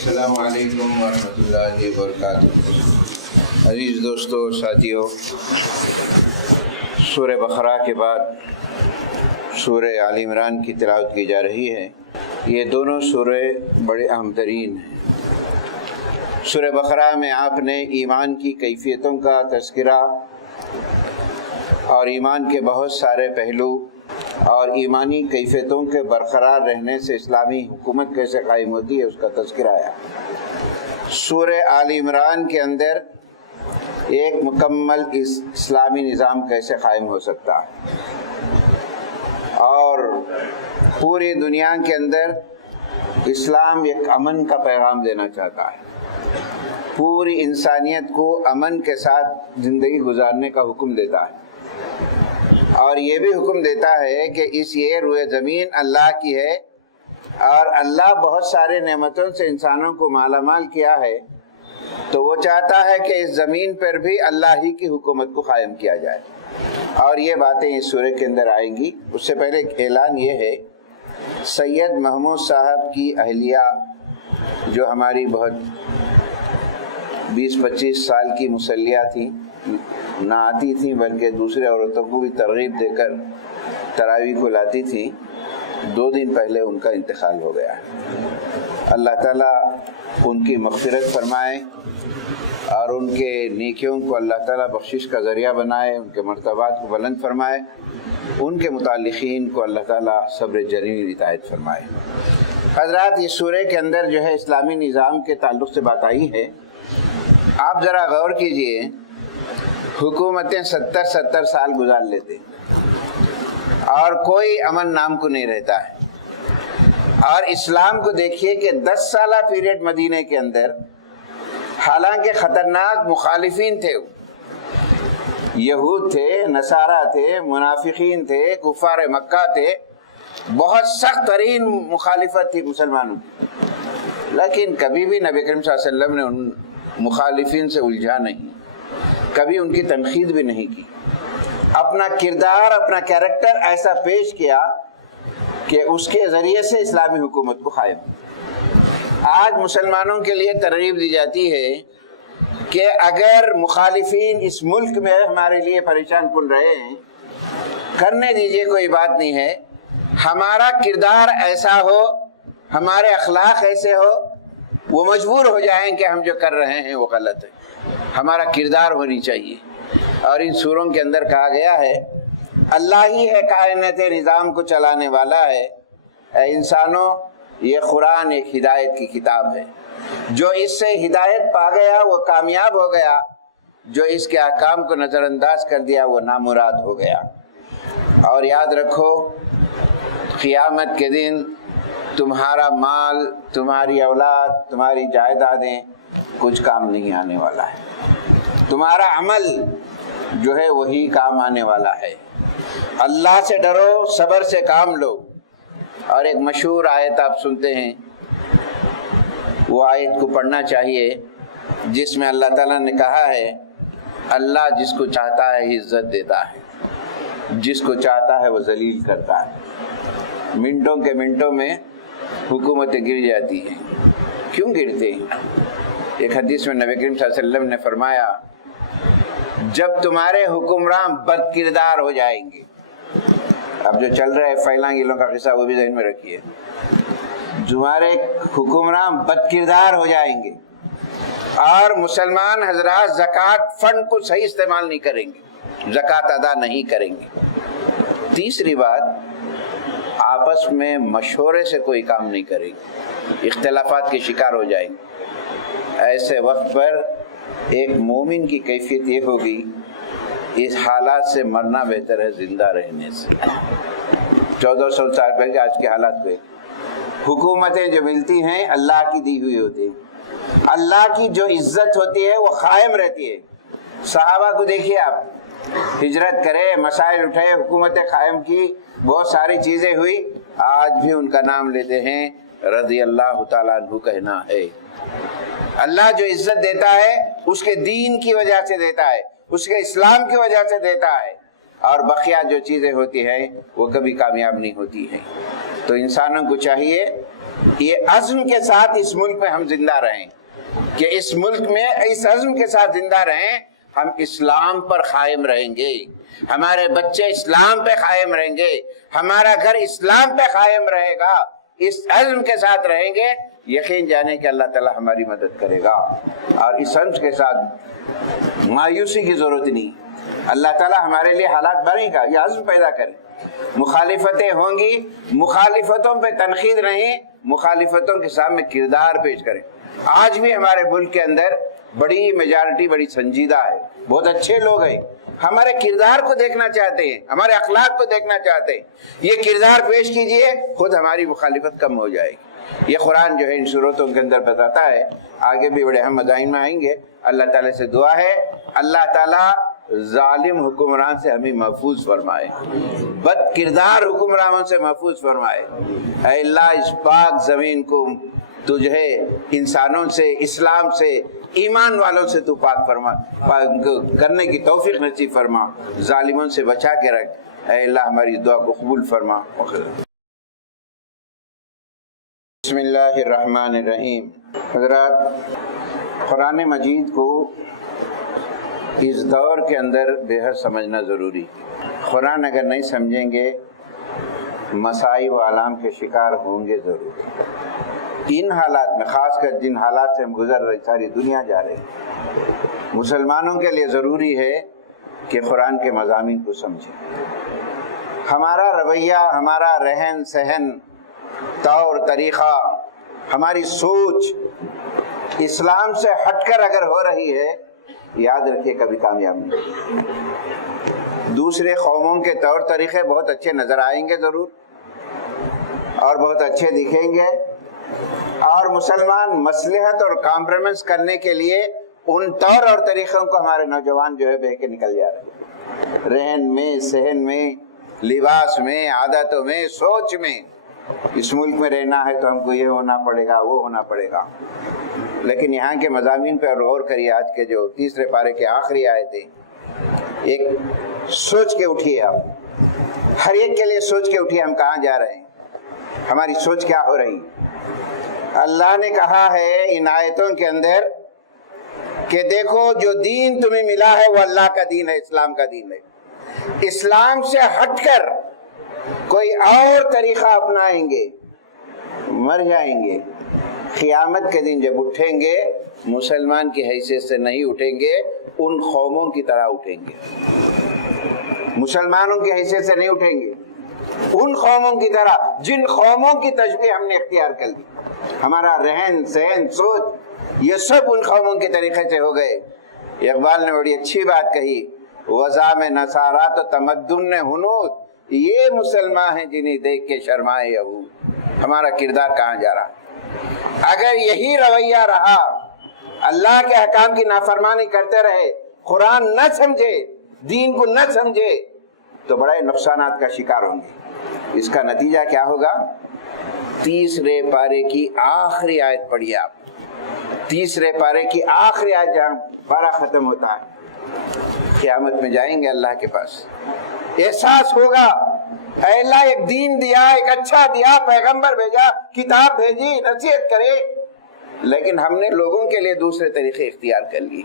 السلام علیکم ورحمۃ اللہ وبرکاتہ۔ عزیز دوستو ساتھیو، سورہ بقرہ کے بعد سورہ آل عمران کی تلاوت کی جا رہی ہے۔ یہ دونوں سورے بڑے اہم ترین ہیں۔ سورہ بقرہ میں آپ نے ایمان کی کیفیتوں کا تذکرہ اور ایمان کے بہت سارے پہلو اور ایمانی کیفیتوں کے برقرار رہنے سے اسلامی حکومت کیسے قائم ہوتی ہے اس کا تذکرہ آیا۔ سورہ آل عمران کے اندر ایک مکمل اسلامی نظام کیسے قائم ہو سکتا ہے اور پوری دنیا کے اندر اسلام ایک امن کا پیغام دینا چاہتا ہے، پوری انسانیت کو امن کے ساتھ زندگی گزارنے کا حکم دیتا ہے، اور یہ بھی حکم دیتا ہے کہ یہ روئے زمین اللہ کی ہے اور اللہ بہت سارے نعمتوں سے انسانوں کو مالا مال کیا ہے، تو وہ چاہتا ہے کہ اس زمین پر بھی اللہ ہی کی حکومت کو قائم کیا جائے، اور یہ باتیں اس سورہ کے اندر آئیں گی۔ اس سے پہلے ایک اعلان یہ ہے، سید محمود صاحب کی اہلیہ جو ہماری بہت 20-25 سال کی مسلیہ تھیں، نہ آتی تھیں بلکہ دوسرے عورتوں کو بھی ترغیب دے کر تراویح کو لاتی تھیں، 2 دن پہلے ان کا انتقال ہو گیا ہے۔ اللہ تعالیٰ ان کی مغفرت فرمائے اور ان کے نیکیوں کو اللہ تعالیٰ بخشش کا ذریعہ بنائے، ان کے مرتبات کو بلند فرمائے، ان کے متعلقین کو اللہ تعالیٰ صبر جمیل عطایت فرمائے۔ حضرات، یہ سورہ کے اندر جو ہے اسلامی نظام کے تعلق سے بات آئی ہے۔ آپ ذرا غور کیجئے، حکومتیں 70 سال گزار لیتے اور کوئی امن نام کو نہیں رہتا ہے، اور اسلام کو دیکھیے کہ 10 سالہ پیریڈ مدینے کے اندر، حالانکہ خطرناک مخالفین تھے، یہود تھے، نصارہ تھے، منافقین تھے، کفار مکہ تھے، بہت سخت ترین مخالفت تھی مسلمانوں کی، لیکن کبھی بھی نبی کریم صلی اللہ علیہ وسلم نے ان مخالفین سے الجھا نہیں، کبھی ان کی تنقید بھی نہیں کی، اپنا کردار، اپنا کیریکٹر ایسا پیش کیا کہ اس کے ذریعے سے اسلامی حکومت کو قائم۔ آج مسلمانوں کے لیے ترغیب دی جاتی ہے کہ اگر مخالفین اس ملک میں ہمارے لیے پریشان کن رہے ہیں، کرنے دیجئے، کوئی بات نہیں ہے، ہمارا کردار ایسا ہو، ہمارے اخلاق ایسے ہو، وہ مجبور ہو جائیں کہ ہم جو کر رہے ہیں وہ غلط ہے، ہمارا کردار ہونی چاہیے۔ اور ان سوروں کے اندر کہا گیا ہے، اللہ ہی ہے کائنات نظام کو چلانے والا ہے، اے انسانوں، یہ قرآن ایک ہدایت کی کتاب ہے، جو اس سے ہدایت پا گیا وہ کامیاب ہو گیا، جو اس کے احکام کو نظر انداز کر دیا وہ نامراد ہو گیا۔ اور یاد رکھو، قیامت کے دن تمہارا مال، تمہاری اولاد، تمہاری جائیدادیں کچھ کام نہیں آنے والا ہے، تمہارا عمل جو ہے وہی کام آنے والا ہے۔ اللہ سے ڈرو، صبر سے کام لو۔ اور ایک مشہور آیت آپ سنتے ہیں، وہ آیت کو پڑھنا چاہیے، جس میں اللہ تعالیٰ نے کہا ہے، اللہ جس کو چاہتا ہے عزت دیتا ہے، جس کو چاہتا ہے وہ ذلیل کرتا ہے۔ منٹوں کے منٹوں میں حکومتیں گر جاتی ہیں۔ کیوں گرتے ہیں؟ ایک حدیث میں نبی کریم صلی اللہ علیہ وسلم نے فرمایا، جب تمہارے حکمران بد کردار ہو جائیں گے، اب جو چل رہا ہے فیلاں گیلوں کا قصہ، وہ بھی ذہن میں رکھیے، تمہارے حکمران بد کردار ہو جائیں گے اور مسلمان حضرات زکوٰۃ فنڈ کو صحیح استعمال نہیں کریں گے، زکوٰۃ ادا نہیں کریں گے۔ تیسری بات، آپس میں مشورے سے کوئی کام نہیں کریں گے، اختلافات کے شکار ہو جائیں گے۔ ایسے وقت پر ایک مومن کی کیفیت یہ ہوگی، اس حالات سے مرنا بہتر ہے زندہ رہنے سے۔ 1400 سال پہلے آج کے حالات پہ حکومتیں جو ملتی ہیں اللہ کی دی ہوئی ہوتی ہیں، اللہ کی جو عزت ہوتی ہے وہ قائم رہتی ہے۔ صحابہ کو دیکھیے، آپ ہجرت کرے، مسائل اٹھے، حکومتیں قائم کی، بہت ساری چیزیں ہوئی، آج بھی ان کا نام لیتے ہیں، رضی اللہ تعالیٰ عنہ کہنا ہے۔ اللہ جو عزت دیتا ہے اس کے دین کی وجہ سے دیتا ہے، اس کے اسلام کی وجہ سے دیتا ہے، اور بقیہ جو چیزیں ہوتی ہیں وہ کبھی کامیاب نہیں ہوتی ہیں۔ تو انسانوں کو چاہیے یہ عزم کے ساتھ اس ملک میں ہم زندہ رہیں کہ اس ملک میں اس عزم کے ساتھ زندہ رہیں ہم اسلام پر قائم رہیں گے، ہمارے بچے اسلام پہ قائم رہیں گے، ہمارا گھر اسلام پہ قائم رہے گا، اس عزم کے ساتھ رہیں گے، یقین جانے کہ اللہ تعالیٰ ہماری مدد کرے گا۔ اور اس عزم کے ساتھ مایوسی کی ضرورت نہیں، اللہ تعالیٰ ہمارے لیے حالات بنائے گا، یہ عزم پیدا کرے۔ مخالفتیں ہوں گی، مخالفتوں پہ تنقید نہیں، مخالفتوں کے سامنے کردار پیش کریں۔ آج بھی ہمارے ملک کے اندر بڑی میجارٹی بڑی سنجیدہ ہے، بہت اچھے لوگ ہیں، ہمارے کردار کو دیکھنا چاہتے ہیں، ہمارے اخلاق کو دیکھنا چاہتے ہیں، یہ کردار پیش کیجئے، خود ہماری مخالفت کم ہو جائے گی۔ یہ قرآن جو ہے ان صورتوں کے اندر بتاتا ہے، آگے بھی بڑے اہم مضامین میں آئیں گے۔ اللہ تعالیٰ سے دعا ہے اللہ تعالیٰ ظالم حکمران سے ہمیں محفوظ فرمائے، بد کردار حکمرانوں سے محفوظ فرمائے۔ اے اللہ اس پاک زمین کو تو جو ہے انسانوں سے، اسلام سے، ایمان والوں سے تو پاک فرما، کرنے کی توفیق نصیب فرما، ظالموں سے بچا کے رکھ۔ اے اللہ ہماری دعا کو قبول فرما۔ بسم اللہ الرحمن الرحیم۔ حضرات، قرآن مجید کو اس دور کے اندر بے حد سمجھنا ضروری۔ قرآن اگر نہیں سمجھیں گے مصائب و آلام کے شکار ہوں گے ضرور۔ ان حالات میں، خاص کر جن حالات سے ہم گزر رہے، ساری دنیا جا رہے، مسلمانوں کے لیے ضروری ہے کہ قرآن کے مضامین کو سمجھیں۔ ہمارا رویہ، ہمارا رہن سہن، طور طریقہ، ہماری سوچ اسلام سے ہٹ کر اگر ہو رہی ہے، یاد رکھیے کبھی کامیاب نہیں۔ دوسرے قوموں کے طور طریقے بہت اچھے نظر آئیں گے ضرور، اور بہت اچھے دکھیں گے، اور مسلمان مصلحت اور کمپرومائز کرنے کے لیے ان طور اور طریقوں کو ہمارے نوجوان جو ہے بہ کے نکل جا رہے ہیں، رہن میں، صحن میں، لباس میں، عادتوں میں، سوچ میں۔ اس ملک میں رہنا ہے تو ہم کو یہ ہونا پڑے گا، وہ ہونا پڑے گا۔ لیکن یہاں کے مضامین پہ غور کریے، آج کے جو تیسرے پارے کے آخری آیتیں، ایک سوچ کے اٹھیے، آپ ہر ایک کے لیے سوچ کے اٹھیے، ہم کہاں جا رہے ہیں، ہماری سوچ کیا ہو رہی۔ اللہ نے کہا ہے ان آیتوں کے اندر کہ دیکھو جو دین تمہیں ملا ہے وہ اللہ کا دین ہے، اسلام کا دین ہے۔ اسلام سے ہٹ کر کوئی اور طریقہ اپنائیں گے مر جائیں گے۔ قیامت کے دن جب اٹھیں گے مسلمان کی حیثیت سے نہیں اٹھیں گے، ان قوموں کی طرح اٹھیں گے، مسلمانوں کی حیثیت سے نہیں اٹھیں گے، ان قوموں کی طرح جن قوموں کی تشبیہ ہم نے اختیار کر لی۔ ہمارا رہن سہن سوچ یہ سب ان قوموں کے طریقے سے ہو گئے۔ اقبال نے بڑی اچھی بات کہی، وضع میں نصارات و تمدن نے ہنود، یہ مسلمان ہیں جنہیں دیکھ کے شرمائے یہود۔ ہمارا کردار کہاں جا رہا؟ اگر یہی رویہ رہا، اللہ کے حکام کی نافرمانی کرتے رہے، قرآن نہ سمجھے، دین کو نہ سمجھے، تو بڑے نقصانات کا شکار ہوں گے۔ اس کا نتیجہ کیا ہوگا؟ تیسرے پارے کی آخری آیت پڑھیے آپ، تیسرے پارے کی آخری آیت جہاں پارہ ختم ہوتا ہے، قیامت میں جائیں گے اللہ کے پاس، احساس ہوگا اے اللہ ایک دین دیا، ایک اچھا دیا، پیغمبر بھیجا، کتاب بھیجی، نصیحت کرے، لیکن ہم نے لوگوں کے لیے دوسرے طریقے اختیار کر لیے،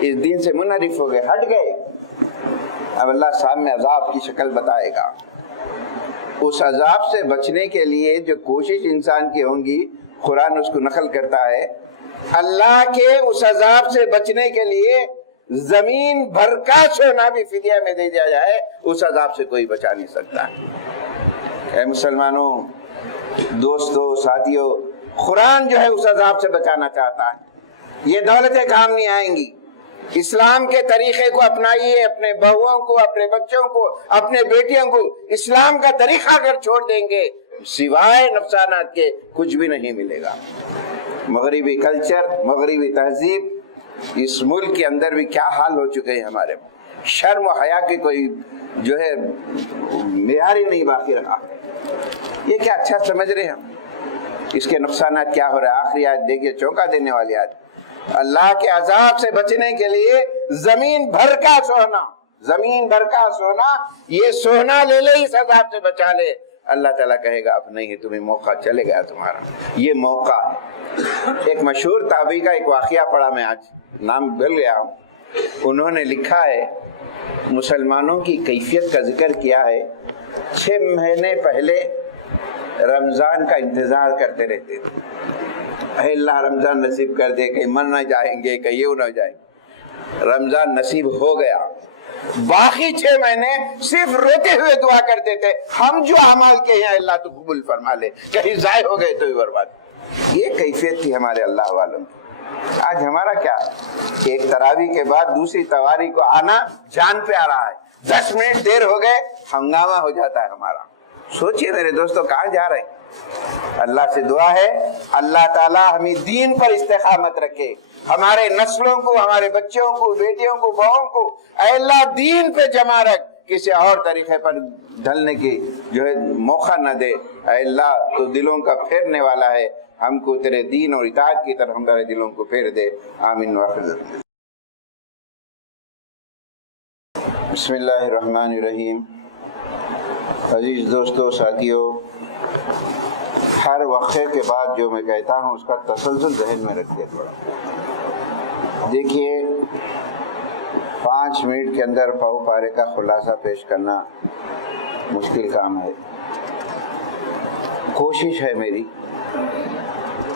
اس دین سے منحرف ہو گئے، ہٹ گئے۔ اب اللہ سامنے عذاب کی شکل بتائے گا، اس عذاب سے بچنے کے لیے جو کوشش انسان کی ہوں گی، قرآن اس کو نقل کرتا ہے، اللہ کے اس عذاب سے بچنے کے لیے زمین بھر کا سونا بھی فدیہ میں دے دیا جائے، اس عذاب سے کوئی بچا نہیں سکتا۔ اے مسلمانوں، دوستو، ساتھیو، قرآن جو ہے اس عذاب سے بچانا چاہتا ہے۔ یہ دولتیں کام نہیں آئیں گی، اسلام کے طریقے کو اپنائیے، اپنے بہوؤں کو، اپنے بچوں کو، اپنے بیٹیوں کو اسلام کا طریقہ اگر چھوڑ دیں گے، سوائے نقصانات کے کچھ بھی نہیں ملے گا۔ مغربی کلچر، مغربی تہذیب، اس ملک کے اندر بھی کیا حال ہو چکے ہیں ہمارے، شرم و حیا کی کوئی جو ہے معیار ہی نہیں باقی رہا۔ یہ کیا اچھا سمجھ رہے ہیں ہم؟ اس کے نقصانات کیا ہو رہا ہے؟ آخری آیت دیکھیے، چونکا دینے والی آیت، اللہ کے عذاب سے بچنے کے لیے زمین بھر کا سونا، زمین بھر کا سونا، یہ سونا لے لے اس عذاب سے بچا لے، اللہ تعالیٰ کہے گا اب نہیں، تمہیں موقع چلے گیا تمہارا، یہ موقع ہے۔ ایک مشہور تابعی کا ایک واقعہ پڑھا میں، آج نام بھول گیا ہوں، انہوں نے لکھا ہے مسلمانوں کی کیفیت کا ذکر کیا ہے، 6 مہینے پہلے رمضان کا انتظار کرتے رہتے تھے، اے اللہ رمضان نصیب کر دے، کہیں مر نہ جائیں گے، کہیں یہ نہ جائیں گے۔ رمضان نصیب ہو گیا، باقی 6 مہینے صرف روتے ہوئے دعا کرتے تھے، ہم جو اعمال کے ہیں اللہ تو قبول فرما لے، کہیں ضائع ہو گئے تو بھی برباد۔ یہ کیفیت تھی ہمارے اللہ والوں کی۔ آج ہمارا کیا ہے؟ ایک تراویح کے بعد دوسری تراویح کو آنا جان پہ آ رہا ہے، 10 منٹ دیر ہو گئے ہنگامہ ہو جاتا ہے ہمارا۔ سوچئے میرے دوستو کہاں جا رہے ہیں؟ اللہ سے دعا ہے اللہ تعالیٰ ہمیں دین پر استقامت رکھے، ہمارے نسلوں کو، ہمارے بچوں کو، بیٹیوں کو، بہووں کو اے اللہ دین پہ جمع رکھ، کسی اور طریقے پر ڈھلنے کی جو ہے موقع نہ دے۔ اے اللہ تو دلوں کا پھیرنے والا ہے، ہم کو تیرے دین اور اطاعت کی طرف ہمارے دلوں کو پھیر دے، آمین وآخر۔ بسم اللہ الرحمن الرحیم۔ عزیز دوستو، ساتھیو، ہر وقفے کے بعد جو میں کہتا ہوں اس کا تسلسل ذہن میں رکھیے تھوڑا۔ دیکھیے 5 منٹ کے اندر پاؤ پارے کا خلاصہ پیش کرنا مشکل کام ہے۔ کوشش ہے میری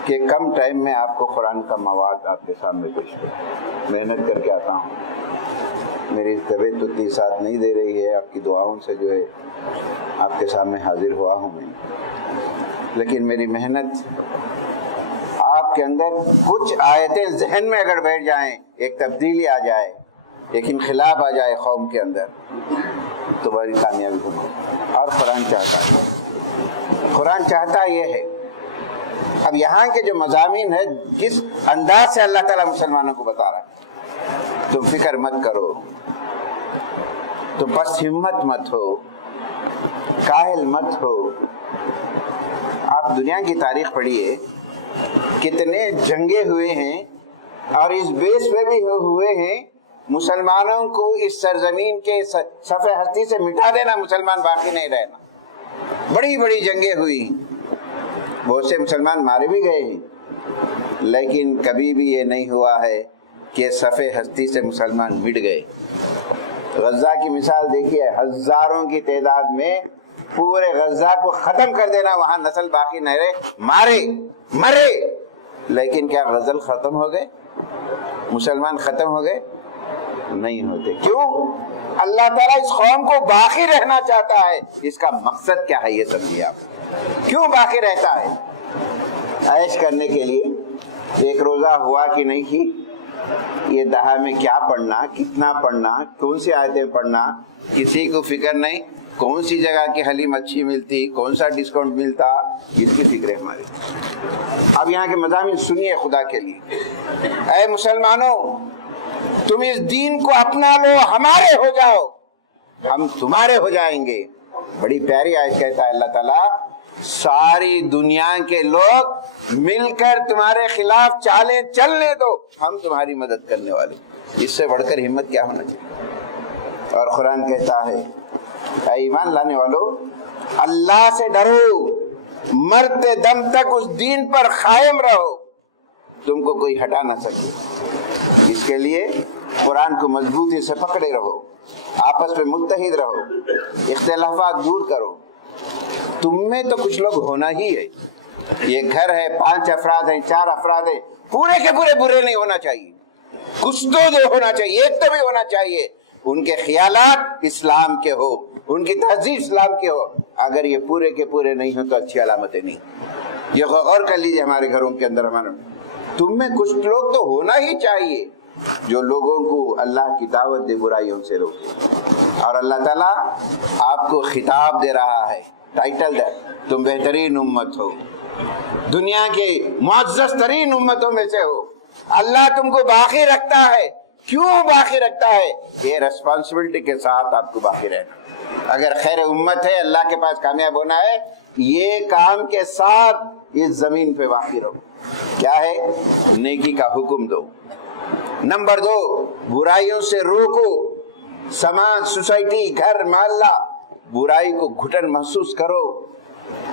کہ کم ٹائم میں آپ کو قرآن کا مواد آپ کے سامنے پیش کروں، محنت کر کے آتا ہوں، میری طبیعت اتنی ساتھ نہیں دے رہی ہے، آپ کی دعاؤں سے جو ہے آپ کے سامنے حاضر ہوا ہوں میں، لیکن میری محنت آپ کے اندر کچھ آیتیں ذہن میں اگر بیٹھ جائیں، ایک تبدیلی آ جائے، ایک انقلاب آ جائے قوم کے اندر، تو بڑی کامیابی ہوگی۔ اور قرآن چاہتا ہے، قرآن چاہتا یہ ہے۔ اب یہاں کے جو مضامین ہے، جس انداز سے اللہ تعالیٰ مسلمانوں کو بتا رہا ہے، تم فکر مت کرو، تم پس ہمت مت ہو، کاہل مت ہو۔ آپ دنیا کی تاریخ پڑھیے، کتنے جنگیں ہوئے ہیں، اور اس بیس پہ بھی ہوئے ہیں مسلمانوں کو اس سرزمین کے صفحہ ہستی سے مٹا دینا، مسلمان باقی نہیں رہنا۔ بڑی بڑی جنگیں ہوئی، بہت سے مسلمان مارے بھی گئے ہیں، لیکن کبھی بھی یہ نہیں ہوا ہے کہ صفحہ ہستی سے مسلمان مٹ گئے۔ غزہ کی مثال دیکھیے، ہزاروں کی تعداد میں پورے غزہ کو ختم کر دینا، وہاں نسل باقی نہ رہے، مرے، لیکن کیا غزل ختم ہو گئے؟ مسلمان ختم ہو گئے؟ نہیں ہوتے۔ کیوں؟ اللہ تعالیٰ اس قوم کو باقی رہنا چاہتا ہے۔ اس کا مقصد کیا ہے یہ سمجھیے آپ، کیوں باقی رہتا ہے؟ عیش کرنے کے لیے۔ ایک روزہ ہوا کہ نہیں کی، یہ دہا میں کیا پڑھنا، کتنا پڑھنا، کون سی آیتیں پڑھنا، کسی کو فکر نہیں، کون سی جگہ کی حلیم اچھی ملتی، کون سا ڈسکاؤنٹ ملتا، اس کی فکر ہے ہماری۔ اب یہاں کے مضامین سنیے خدا کے لیے۔ اے مسلمانوں، تم اس دین کو اپنا لو، ہمارے ہو جاؤ، ہم تمہارے ہو جائیں گے۔ بڑی پیاری آیت کہتا ہے اللہ تعالیٰ، ساری دنیا کے لوگ مل کر تمہارے خلاف چالیں چلنے دو، ہم تمہاری مدد کرنے والے۔ اس سے بڑھ کر ہمت کیا ہونا چاہیے؟ اور قرآن کہتا ہے، اے ایمان لانے والو، اللہ سے ڈرو، مرتے دم تک اس دین پر قائم رہو، تم کو کوئی ہٹا نہ سکے۔ اس کے لیے قرآن کو مضبوطی سے پکڑے رہو، آپس میں متحد رہو، اختلافات دور کرو۔ تم میں تو کچھ لوگ ہونا ہی ہے، یہ گھر ہے، 5 افراد ہیں، 4 افراد ہیں، پورے کے پورے برے نہیں ہونا چاہیے، کچھ تو جو ہونا چاہیے، ایک تو بھی ہونا چاہیے، ان کے خیالات اسلام کے ہو، ان کی تہذیب اسلام کے ہو۔ اگر یہ پورے کے پورے نہیں ہو تو اچھی علامتیں نہیں۔ یہ غور کر لیجیے ہمارے گھروں کے اندر، ہمارے تم میں کچھ لوگ تو ہونا ہی چاہیے جو لوگوں کو اللہ کی دعوت دے، برائیوں سے روکے۔ اور اللہ تعالیٰ آپ کو خطاب دے رہا ہے، ٹائٹل دے، تم بہترین امت ہو، دنیا کے معزز ترین امتوں میں سے ہو۔ اللہ تم کو باقی رکھتا ہے۔ کیوں باقی رکھتا ہے؟ یہ ریسپانسبلٹی کے ساتھ آپ کو باقی رہنا۔ اگر خیر امت ہے، اللہ کے پاس کامیاب ہونا ہے، یہ کام کے ساتھ اس زمین پہ باقی رہو۔ کیا ہے؟ نیکی کا حکم دو۔ نمبر 2، برائیوں سے روکو۔ سماج، سوسائٹی، گھر، محلہ، برائی کو گھٹن محسوس کرو،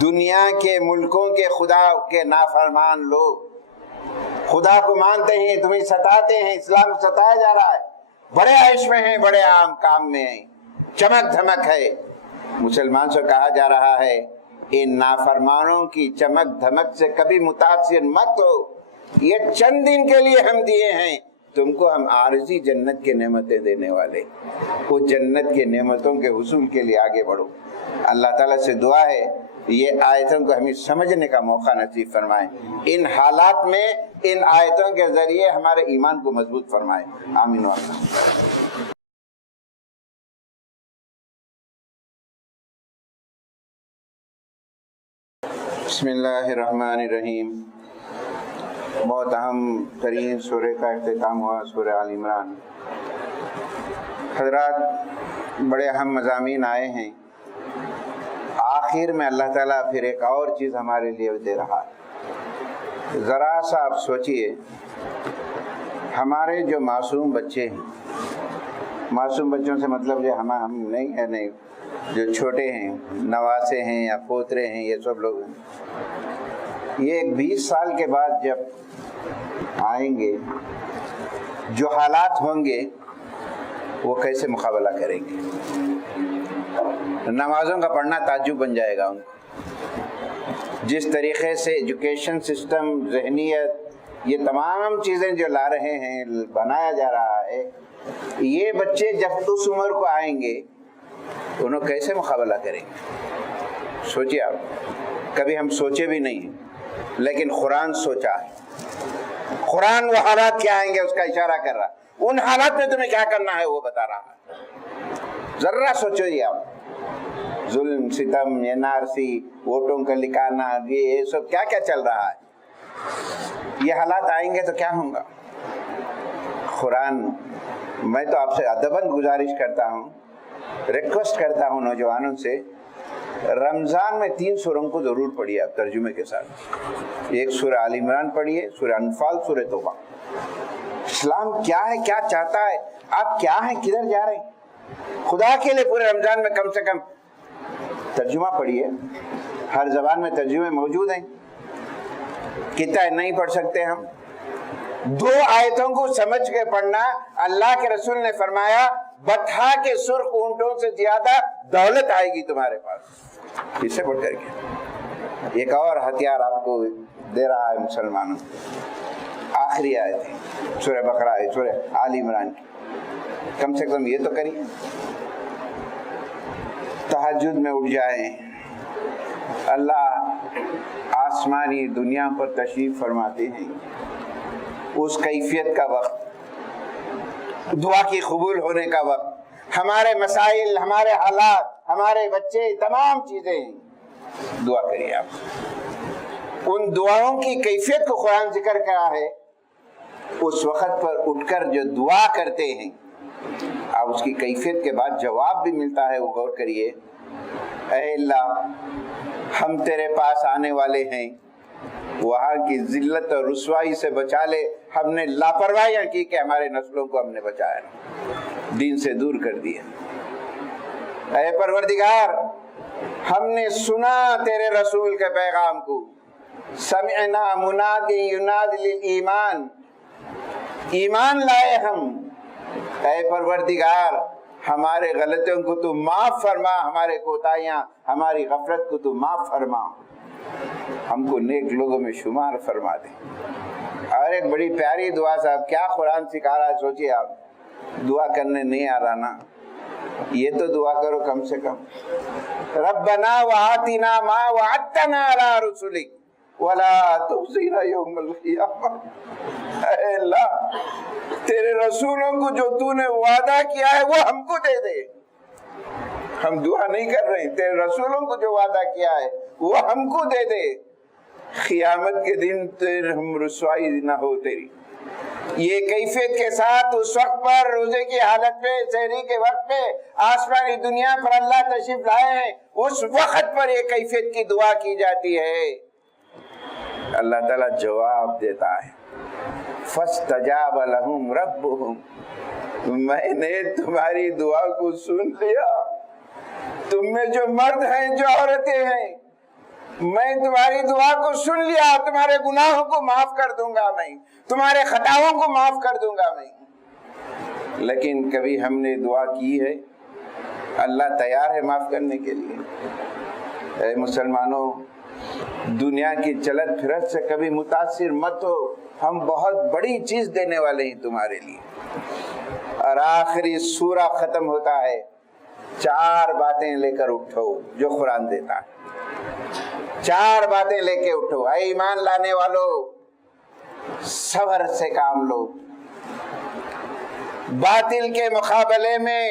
دنیا کے ملکوں کے خدا کے نافرمان لوگ خدا کو مانتے ہیں، تمہیں ستاتے ہیں، اسلام کو ستایا جا رہا ہے، بڑے عیش میں ہیں، بڑے عام کام میں ہیں، چمک دھمک ہے۔ مسلمان سے کہا جا رہا ہے ان نافرمانوں کی چمک دھمک سے کبھی متاثر مت ہو، یہ چند دن کے لیے ہم دیے ہیں، تم کو ہم عارضی جنت کے نعمتیں دینے والے، وہ جنت کے نعمتوں کے حصول کے لیے آگے بڑھو۔ اللہ تعالیٰ سے دعا ہے یہ آیتوں کو ہمیں سمجھنے کا موقع نصیب فرمائے، ان حالات میں ان آیتوں کے ذریعے ہمارے ایمان کو مضبوط فرمائے، آمین و آمین۔ بسم اللہ الرحمن الرحیم۔ بہت اہم ترین سورہ کا اختتام ہوا، سورہ آل عمران۔ حضرات بڑے اہم مضامین آئے ہیں، آخر میں اللہ تعالیٰ پھر ایک اور چیز ہمارے لیے دے رہا ہے۔ ذرا سا آپ سوچئے، ہمارے جو معصوم بچے ہیں، معصوم بچوں سے مطلب جو ہم نہیں ہے، نہیں جو چھوٹے ہیں، نواسے ہیں یا پوترے ہیں، یہ سب لوگ ہیں، یہ 20 سال کے بعد جب آئیں گے، جو حالات ہوں گے وہ کیسے مقابلہ کریں گے؟ نمازوں کا پڑھنا تعجب بن جائے گا ان کو۔ جس طریقے سے ایجوکیشن سسٹم، ذہنیت، یہ تمام چیزیں جو لا رہے ہیں، بنایا جا رہا ہے، یہ بچے جب اس عمر کو آئیں گے انہوں کیسے مقابلہ کریں گے؟ سوچیے آپ، کبھی ہم سوچے بھی نہیں ہیں، لیکن قرآن سوچا ہے۔ قرآن وہ حالات کیا آئیں گے اس کا اشارہ کر رہا ہے، ان حالات میں تمہیں کیا کرنا ہے وہ بتا رہا ہے۔ ذرا سوچو یہ آپ، ظلم، ستم، NRC، ووٹوں کا لکھانا، یہ سب کیا کیا چل رہا ہے، یہ حالات آئیں گے تو کیا ہوں گا؟ قرآن، میں تو آپ سے ادباً گزارش کرتا ہوں، ریکویسٹ کرتا ہوں نوجوانوں سے، رمضان میں 3 سوروں کو ضرور پڑھیے آپ ترجمے کے ساتھ۔ ایک سورہ آل عمران پڑھیے، سورہ انفال، سورہ توبہ۔ اسلام کیا ہے، کیا چاہتا ہے، آپ کیا ہیں، کدھر جا رہے ہیں، خدا کے لیے پورے رمضان میں کم سے کم ترجمہ پڑھیے۔ ہر زبان میں ترجمے موجود ہیں، کتنا نہیں پڑھ سکتے ہم۔ 2 آیتوں کو سمجھ کے پڑھنا، اللہ کے رسول نے فرمایا بطحا کے سرخ اونٹوں سے زیادہ دولت آئے گی تمہارے پاس، اس سے بڑھ کر کے ایک اور ہتھیار آپ کو دے رہا ہے مسلمانوں۔ آخری آیت ہے سورہ بقرہ ہے، سورہ آل عمران کی، کم سے کم یہ تو کریے، تہجد میں اٹھ جائیں۔ اللہ آسمانی دنیا پر تشریف فرماتے ہیں، اس کیفیت کا وقت، دعا کی قبول ہونے کا وقت، ہمارے مسائل، ہمارے حالات، ہمارے بچے، تمام چیزیں، دعا کریے آپ۔ ان دعاؤں کی کیفیت کو قرآن ذکر کرا ہے، اس وقت پر اٹھ کر جو دعا کرتے ہیں، اب اس کی کیفیت کے بعد جواب بھی ملتا ہے، وہ غور کریے۔ اے اللہ، ہم تیرے پاس آنے والے ہیں، وہاں کی ذلت اور رسوائی سے بچا لے، ہم نے لاپرواہیاں کی کہ ہمارے نسلوں کو ہم نے بچایا، دین سے دور کر دیا۔ اے پروردگار، ہم نے سنا تیرے رسول کے پیغام کو، سمعنا منادی ینادی للایمان، ایمان لائے ہم۔ اے پروردگار، ہمارے غلطیوں کو تو معاف فرما، ہمارے کوتاہیاں، ہماری غفلت کو تو معاف فرما، ہم کو نیک لوگوں میں شمار فرما دے۔ اور ایک بڑی پیاری دعا، صاحب کیا قرآن سکھا رہا ہے، سوچئے آپ، دعا کرنے نہیں آ رہا نا، یہ تو دعا کرو کم سے کم۔ ربنا وآتنا ما وعدتنا علی رسلک ولا تخزنا یوم القیامہ۔ اے اللہ، تیرے رسولوں کو جو تو نے وعدہ کیا ہے وہ ہم کو دے دے۔ ہم دعا نہیں کر رہے، تیرے رسولوں کو جو وعدہ کیا ہے وہ ہم کو دے دے، قیامت کے دن تیرے ہم رسوائی نہ ہو تیری۔ یہ کیفیت کے ساتھ اس وقت پر، روزے کی حالت میں، سحری کے وقت پہ، آسمانی دنیا پر اللہ تشریف لائے ہیں، اس وقت پر یہ کیفیت کی دعا کی جاتی ہے، اللہ تعالیٰ جواب دیتا ہے۔ فاستجاب لهم ربهم، میں نے تمہاری دعا کو سن لیا۔ تم میں جو مرد ہیں، جو عورتیں ہیں، میں تمہاری دعا کو سن لیا، تمہارے گناہوں کو معاف کر دوں گا میں، تمہارے خطاؤں کو معاف کر دوں گا میں۔ لیکن کبھی ہم نے دعا کی ہے؟ اللہ تیار ہے معاف کرنے کے لیے۔ اے مسلمانوں، دنیا کی چلت پھرت سے کبھی متاثر مت ہو، ہم بہت بڑی چیز دینے والے ہیں تمہارے لیے۔ اور آخری سورہ ختم ہوتا ہے، 4 باتیں لے کر اٹھو جو قرآن دیتا ہے۔ 4 باتیں لے کے اٹھو، اے ایمان لانے والو، صبر سے کام لو، باطل کے مقابلے میں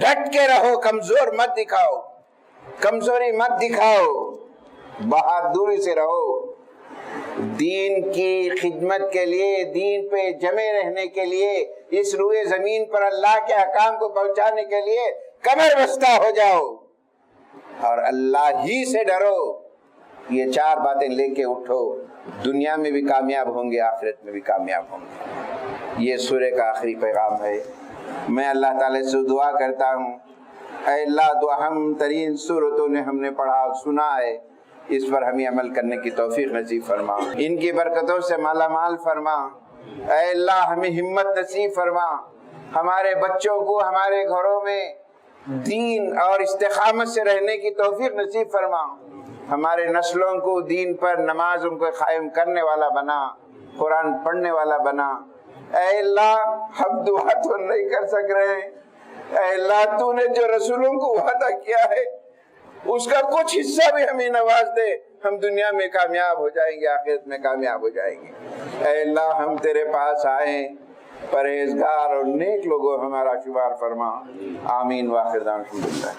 ڈٹ کے رہو، کمزور مت دکھاؤ، کمزوری مت دکھاؤ، بہادری سے رہو، دین کی خدمت کے لیے، دین پہ جمے رہنے کے لیے، اس روئے زمین پر اللہ کے احکام کو پہنچانے کے لیے کمر بستہ ہو جاؤ اور اللہ ہی سے ڈرو۔ یہ 4 باتیں لے کے اٹھو، دنیا میں بھی کامیاب ہوں گے، آخرت میں بھی کامیاب ہوں گے۔ یہ سورہ کا آخری پیغام ہے۔ میں اللہ تعالی سے دعا کرتا ہوں، اے اللہ، دو اہم ترین سورتوں نے ہم نے پڑھا سنا ہے، اس پر ہمیں عمل کرنے کی توفیق نصیب فرما، ان کی برکتوں سے مالا مال فرما۔ اے اللہ، ہمیں ہمت نصیب فرما، ہمارے بچوں کو ہمارے گھروں میں دین اور استقامت سے رہنے کی توفیق نصیب فرما، ہمارے نسلوں کو دین پر نمازوں کو قائم کرنے والا بنا، قرآن پڑھنے والا بنا۔ اے اللہ، ہم دعا تو نہیں کر سک رہے ہیں، اے اللہ، تو نے جو رسولوں کو وعدہ کیا ہے اس کا کچھ حصہ بھی ہمیں نواز دے، ہم دنیا میں کامیاب ہو جائیں گے، آخرت میں کامیاب ہو جائیں گے۔ اے اللہ، ہم تیرے پاس آئیں، پرہیزگار اور نیک لوگوں ہمارا شمار فرما۔ آمین، واخر دعوانا الحمدللہ۔